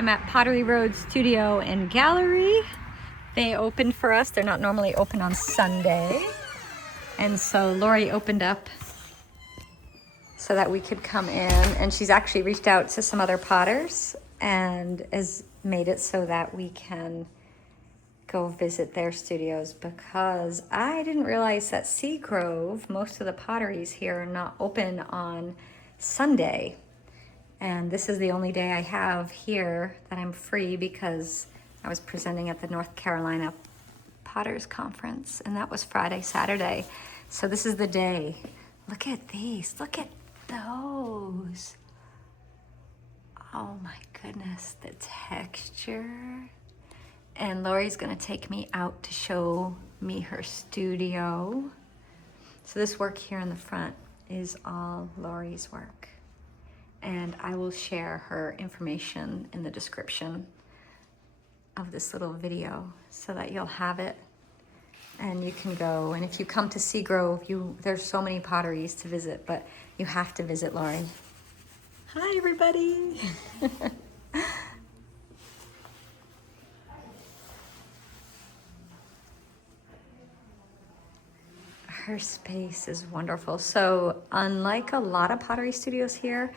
I'm at Pottery Road Studio and Gallery. They opened for us. They're not normally open on Sunday. And so Lori opened up so that we could come in. And she's actually reached out to some other potters and has made it so that we can go visit their studios, because I didn't realize that Seagrove, most of the potteries here are not open on Sunday. And this is the only day I have here that I'm free, because I was presenting at the North Carolina Potters Conference, and that was Friday, Saturday. So this is the day. Look at these, look at those. Oh my goodness, the texture. And Lori's gonna take me out to show me her studio. So this work here in the front is all Lori's work. And I will share her information in the description of this little video so that you'll have it and you can go. And if you come to Seagrove, there's so many potteries to visit, but you have to visit Lori. Hi, everybody. Her space is wonderful. So unlike a lot of pottery studios here,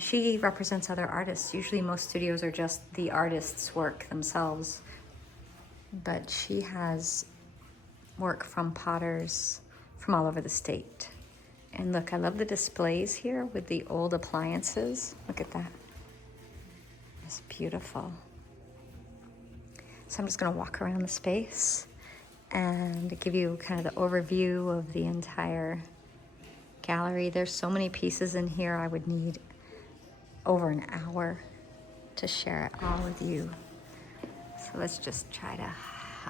she represents other artists. Usually most studios are just the artist's work themselves, but she has work from potters from all over the state. And look, I love the displays here with the old appliances. Look at that. It's beautiful. So I'm just gonna walk around the space and give you kind of the overview of the entire gallery. There's so many pieces in here, I would need over an hour to share it all with you. So let's just try to,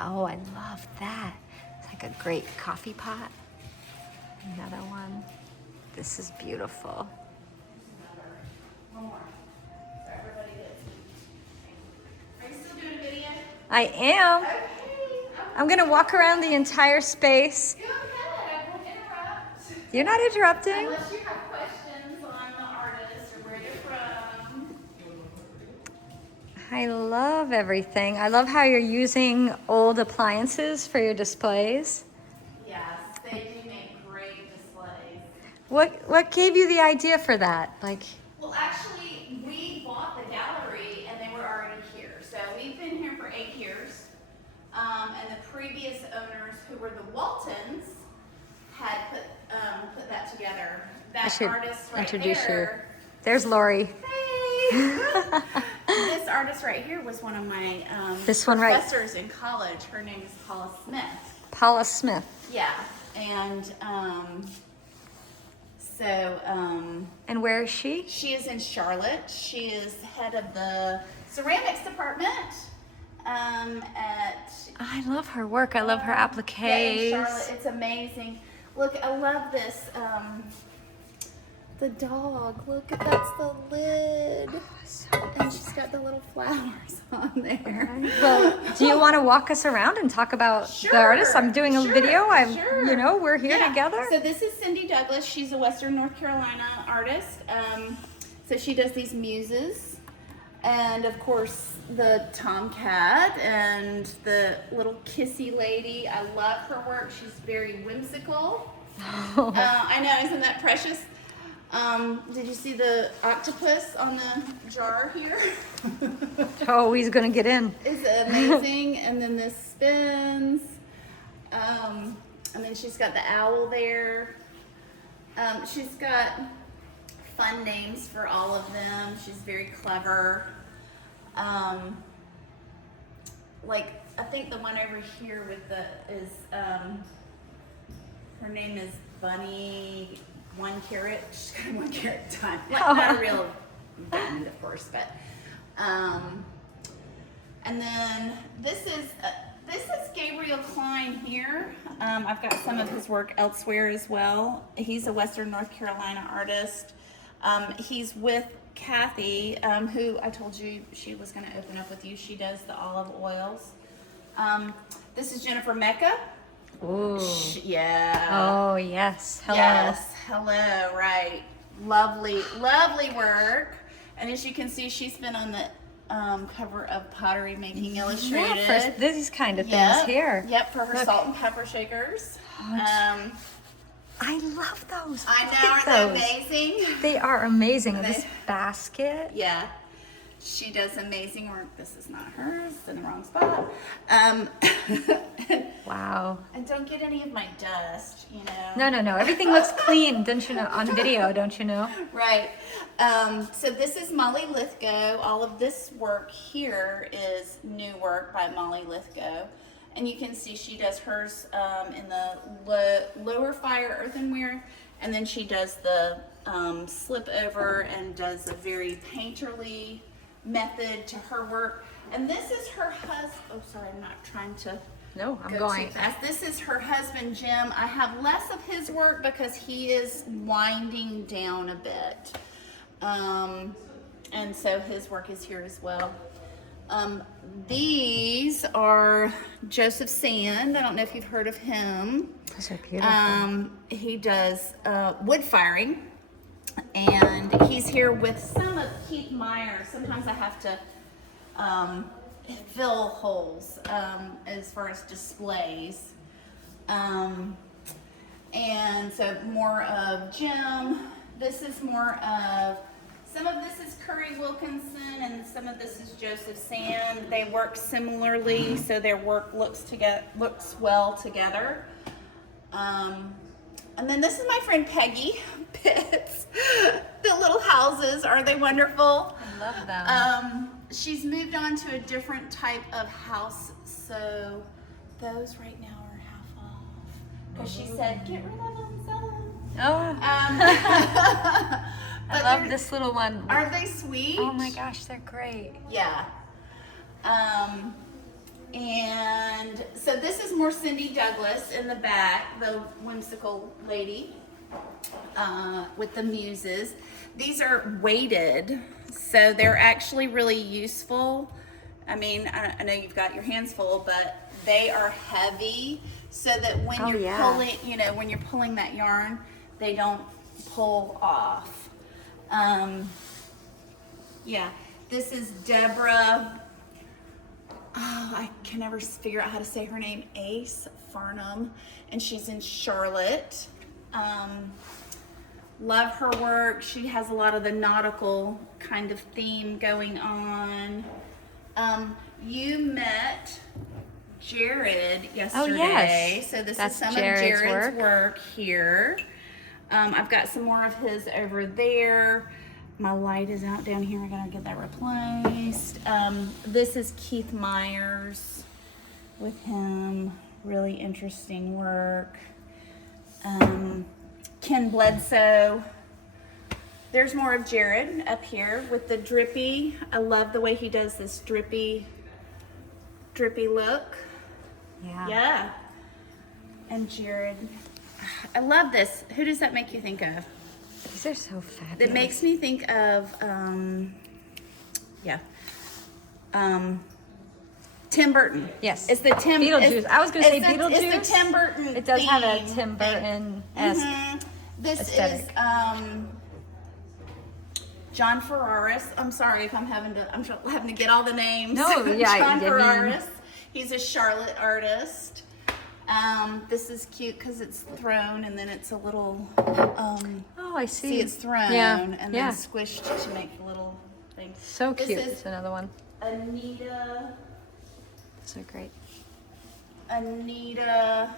oh, I love that. It's like a great coffee pot. Another one. This is beautiful. One more. For everybody that's... Are you still doing a video? I am. Okay. I'm gonna walk around the entire space. Go ahead. I won't interrupt. You're not interrupting. Unless you have questions on the artist or where they're from. I love everything. I love how you're using old appliances for your displays. Yes, they do make great displays. What gave you the idea for that? Like, Well, actually, we bought the gallery and they were already here. So we've been here for 8 years. And the previous owners, who were the Waltons, had put that together. I That should artist right introduce there. you. There's Lori. Hey! This artist right here was one of my This one right- professors in college. Her name is Paula Smith. Paula Smith. Yeah, and And where is she? she is in Charlotte. She is head of the ceramics department at I love her work. I love her yeah, in appliques. Charlotte. It's amazing. Look, I love this. The dog. Look, that's the lid. And she's got the little flowers on there. Well, do you want to walk us around and talk about the artist? I'm doing a video. You know, we're here together. So this is Cindy Douglas. She's a Western North Carolina artist. So she does these muses. And of course, the tomcat and the little kissy lady. I love her work. She's very whimsical. I know, isn't that precious? Did you see the octopus on the jar here? Oh, he's gonna get in. It's amazing. And then this spins. And then she's got the owl there. She's got fun names for all of them. She's very clever. Like, I think the one over here with her name is Bunny 1 carat. She's got 1 carat time. Not a real diamond, of course, but. And then this is Gabriel Klein here. I've got some of his work elsewhere as well. He's a Western North Carolina artist. He's with Kathy, who I told you she was going to open up with you. She does the olive oils. This is Jennifer Mecca. Ooh. Yeah. Oh, yes. Hello. Yes. Hello. Right. Lovely, lovely work. And as you can see, she's been on the cover of Pottery Making Illustrated. Yeah, for these kind of things Yep. here. Yep, for her Look. salt and pepper shakers. I love those. I Look know, at aren't they those. amazing? They are amazing. Are This they? basket. Yeah, she does amazing work. This is not hers, it's in the wrong spot. Wow. And don't get any of my dust, you know. No. Everything looks clean, don't you know? On video, don't you know? Right. So this is Molly Lithgow. All of this work here is new work by Molly Lithgow. And you can see she does hers in the lower fire earthenware. And then she does the slip over and does a very painterly method to her work. And this is her husband. Oh, sorry, I'm not trying to No, I'm go going. too fast. This is her husband, Jim. I have less of his work because he is winding down a bit. And so his work is here as well. These are Joseph Sand. I don't know if you've heard of him. Those are beautiful. He does wood firing, and he's here with some of Keith Meyer. Sometimes I have to fill holes as far as displays. And so more of Jim. This is more of, some of this is Curry Wilkinson and some of this is Joseph Sand. They work similarly, so their work looks well together. And then this is my friend Peggy Pitts. The little houses, are they wonderful? I love them. She's moved on to a different type of house, so those right now are half off. Because she said, get rid of them, sell them. Oh, I But love they're- this little one. Aren't they sweet? Oh my gosh, they're great. Yeah. And so this is more Cindy Douglas in the back, the whimsical lady with the muses. These are weighted, so they're actually really useful. I mean, I know you've got your hands full, but they are heavy so that when Oh, you're yeah. pulling, you know, when you're pulling that yarn, they don't pull off. Yeah, this is Deborah. Oh, I can never figure out how to say her name. Ace Farnham, and she's in Charlotte. Love her work. She has a lot of the nautical kind of theme going on. You met Jared yesterday. Oh, yes. So this That's is some Jared's of Jared's work. work here. I've got some more of his over there. My light is out down here. I gotta get that replaced. This is Keith Myers with him. Really interesting work. Ken Bledsoe. There's more of Jared up here with the drippy. I love the way he does this drippy look. Yeah. And Jared. I love this. Who does that make you think of? These are so fabulous. It makes me think of, Tim Burton. Yes. It's the Tim. Beetlejuice. I was going to say It's Beetlejuice. the Tim Burton. It does have a theme. Tim Burton-esque. Mhm. This aesthetic. is John Ferraris. I'm sorry if I'm having to get all the names. No, yeah, John I mean- Ferraris. He's a Charlotte artist. This is cute because it's thrown and then it's a little. Oh, I see. See, it's thrown Yeah, and yeah. then squished to make a little thing. So This cute. is It's another one. Anita. So great. Anita.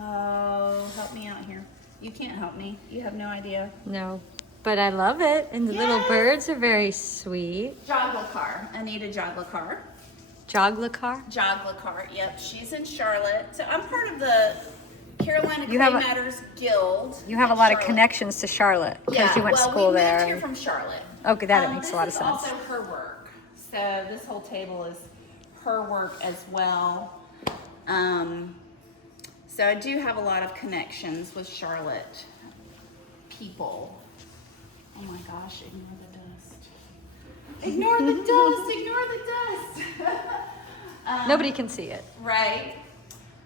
Oh, help me out here. You can't help me. You have no idea. No, but I love it. And the little Yes. birds are very sweet. Joglakar. Anita Joglakar. Joglakar. Joglakar. Yep, she's in Charlotte. So I'm part of the Carolina Clay You have a- Matters Guild. You have a in lot of Charlotte. connections to Charlotte because Yeah, you went to well, school we there. moved here from Charlotte. Okay, that makes a lot of This sense. is also her work. So this whole table is her work as well. So I do have a lot of connections with Charlotte people. Oh my gosh, ignore the dust. Ignore the dust, ignore the dust. Nobody can see it. Right.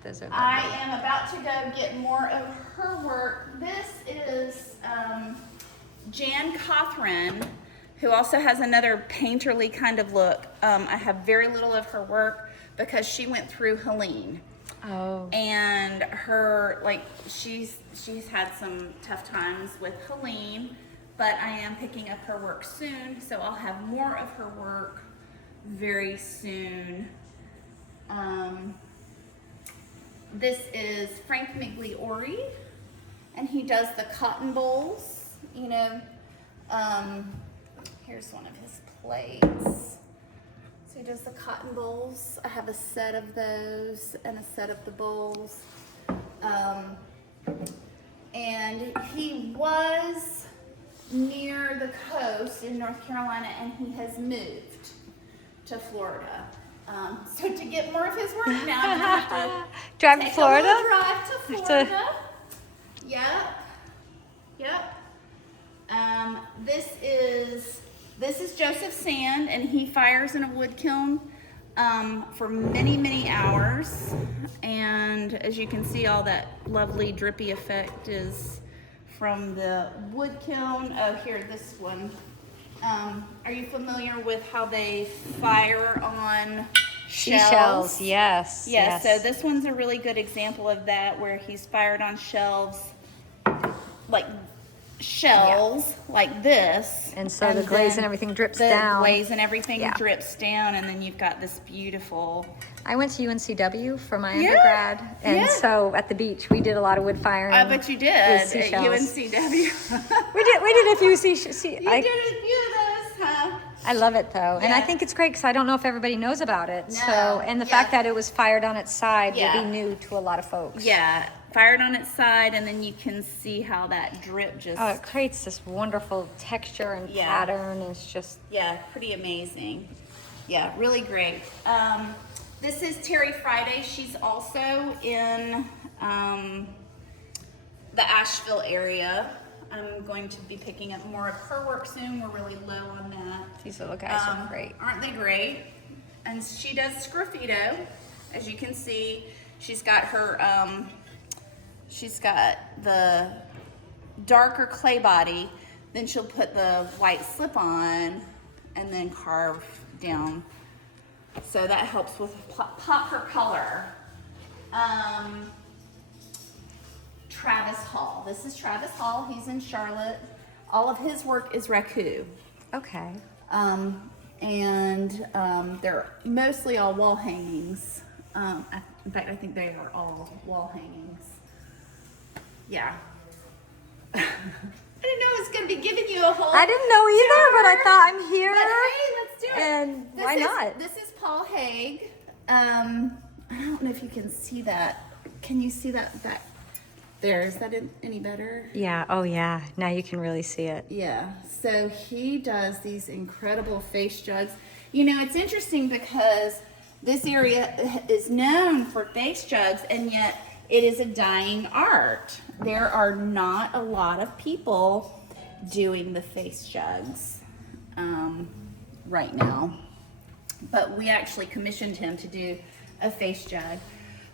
Those are I lovely. am about to go get more of her work. This is Jan Cothran, who also has another painterly kind of look. I have very little of her work because she went through Helene. Oh. And her, like, she's had some tough times with Helene, but I am picking up her work soon, so I'll have more of her work very soon. This is Frank Migliori, and he does the cotton bowls, you know. Here's one of his plates. So he does the cotton bowls. I have a set of those and a set of the bowls. And he was near the coast in North Carolina, and he has moved to Florida. So to get more of his work now, I'm gonna have to drive take to Florida. a little drive to Florida. Yep. This is Joseph Sand, and he fires in a wood kiln for many, many hours. And as you can see, all that lovely drippy effect is from the wood kiln. Oh, here, this one. Are you familiar with how they fire on Seashells? Yes. Yeah, so this one's a really good example of that, where he's fired on shelves, like shells, like this. And so the glaze and everything drips down. The glaze and everything drips down, and then you've got this beautiful... I went to UNCW for my undergrad, and so at the beach we did a lot of wood firing. I bet you did at UNCW. we did a few seashells. You did a few of those, huh? I love it though, and I think it's great because I don't know if everybody knows about it. No. So, and the fact that it was fired on its side will be new to a lot of folks. Yeah, fired on its side, and then you can see how that drip just... Oh, it creates this wonderful texture and pattern. It's just... Yeah, pretty amazing. Yeah, really great. This is Terry Friday. She's also in the Asheville area. I'm going to be picking up more of her work soon. We're really low on that. These little guys are great. Aren't they great? And she does sgraffito. As you can see, she's got her, she's got the darker clay body. Then she'll put the white slip on and then carve down. So that helps with pop her color. Travis Hall. This is Travis Hall. He's in Charlotte. All of his work is raku. Okay. They're mostly all wall hangings. In fact, I think they are all wall hangings. Yeah. I didn't know I was going to be giving you a whole I didn't know either, tour, but I thought I'm here. But hey, let's do it. And why not? This is Paul Haig. I don't know if you can see that. Can you see that back there? Is that any better? Yeah. Oh, yeah. Now you can really see it. Yeah. So he does these incredible face jugs. You know, it's interesting because this area is known for face jugs, and yet it is a dying art. There are not a lot of people doing the face jugs right now. But we actually commissioned him to do a face jug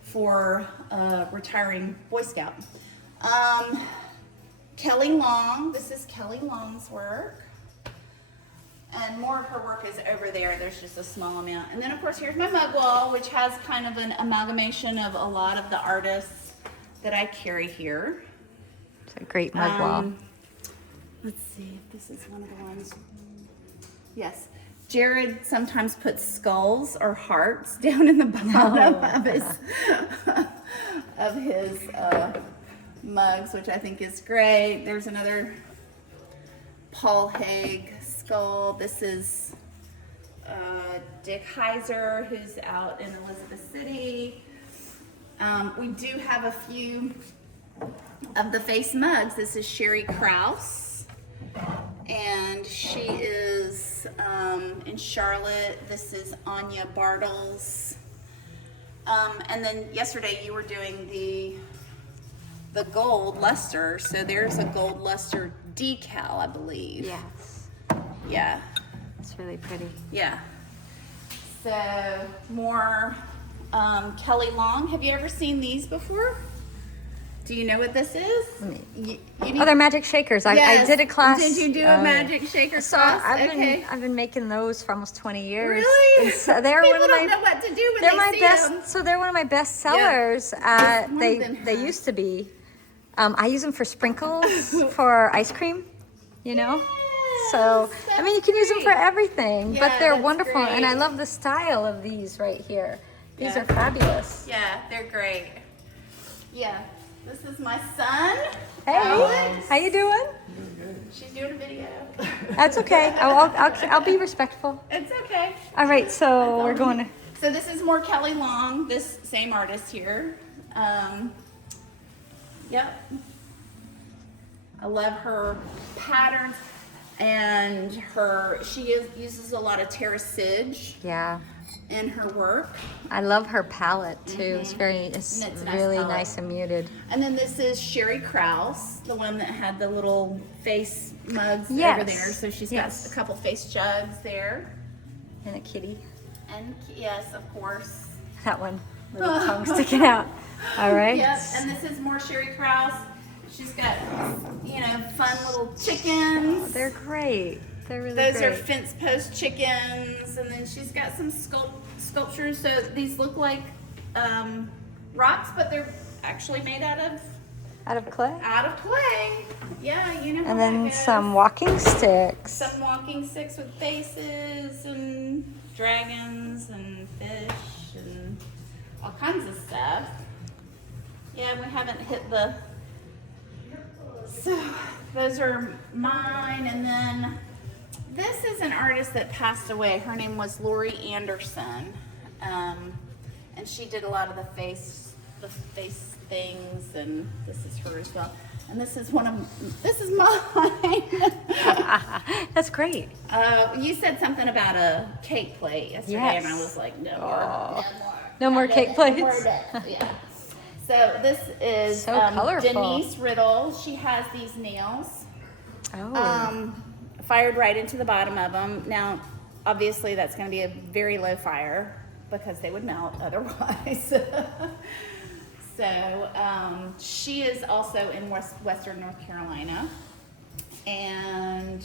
for a retiring Boy Scout. Kelly Long, this is Kelly Long's work. And more of her work is over there. There's just a small amount. And then of course here's my mug wall, which has kind of an amalgamation of a lot of the artists that I carry here. It's a great mug wall. Let's see if this is one of the ones. Yes. Jared sometimes puts skulls or hearts down in the bottom of his mugs, which I think is great. There's another Paul Haig skull. This is Dick Heiser, who's out in Elizabeth City. We do have a few of the face mugs. This is Sherry Krause, and she is in Charlotte. This is Anya Bartles. And then yesterday you were doing the gold luster, so there's a gold luster decal, I believe. Yes. Yeah. It's really pretty. Yeah. So more Kelly Long. Have you ever seen these before? Do you know what this is? You need... Oh, they're magic shakers. I did a class. Did you do a magic shaker So class? I've been making those for almost 20 years. Really? And so they're People one of don't know what to do when they're they my see best. them. So they're one of my best sellers. They has. used to be. I use them for sprinkles for ice cream. You know. So I mean, you can use them for everything. But they're wonderful, and I love the style of these right here. These are fabulous. Yeah, they're great. Yeah. This is my son. Hey, Alex. how you doing? She's doing a video. That's okay. I'll be respectful. It's okay. All right, so we're going to. So this is more Kelly Long, this same artist here. Yep. I love her patterns and she uses a lot of terracage. Yeah. In her work. I love her palette too. It's really nice nice and muted. And then this is Sherry Krause, the one that had the little face mugs over there. So she's got a couple face jugs there. And a kitty. And yes, of course. That one, little tongue sticking out. All right. Yep. And this is more Sherry Krause. She's got, fun little chickens. Oh, they're great. They're really Those great. are fence post chickens, and then she's got some sculptures. So these look like rocks, but they're actually made out of clay. Out of clay. Yeah, you know. And then some walking sticks. Some walking sticks with faces and dragons and fish and all kinds of stuff. Yeah, we haven't hit the. So those are mine, and then. This is an artist that passed away. Her name was Lori Anderson, and she did a lot of the face things. And this is her as well. And this is mine. That's great. You said something about a cake plate yesterday, and I was like, no more cake plates. Yeah. So this is so colorful. Denise Riddle. She has these nails. Oh. Fired right into the bottom of them. Now, obviously, that's going to be a very low fire because they would melt otherwise. So, she is also in Western North Carolina. And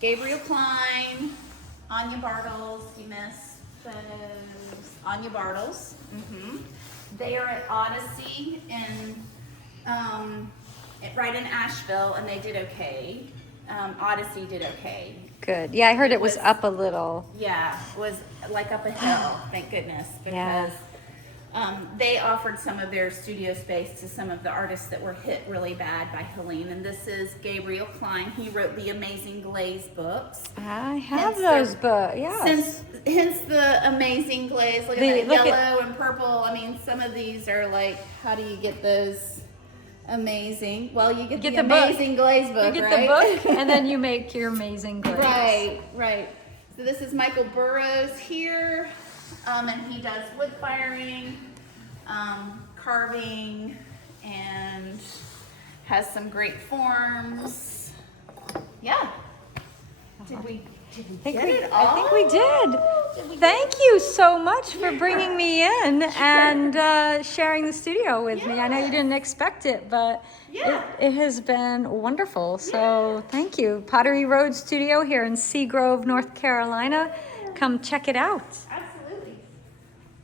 Gabriel Klein, Anya Bartles, you missed those. Anya Bartles. They are at Odyssey right in Asheville, and they did okay. Odyssey did okay. Good. Yeah, I heard it was up a little. Yeah, it was like up a hill, thank goodness, because they offered some of their studio space to some of the artists that were hit really bad by Helene. And this is Gabriel Klein. He wrote the Amazing Glaze books. I have those books, yes. Hence the Amazing Glaze. Look at that, yellow and purple. I mean, some of these are like, how do you get those? Amazing. Well, you get the Amazing Glaze book, You get right? the book, and then you make your Amazing Glaze. Right. So this is Michael Burrows here, and he does wood firing, carving, and has some great forms. Yeah. Did we get it all? I think we did. Thank you so much for bringing me in and sharing the studio with me. I know you didn't expect it, but it has been wonderful. So thank you. Pottery Road Studio here in Seagrove, North Carolina. Come check it out.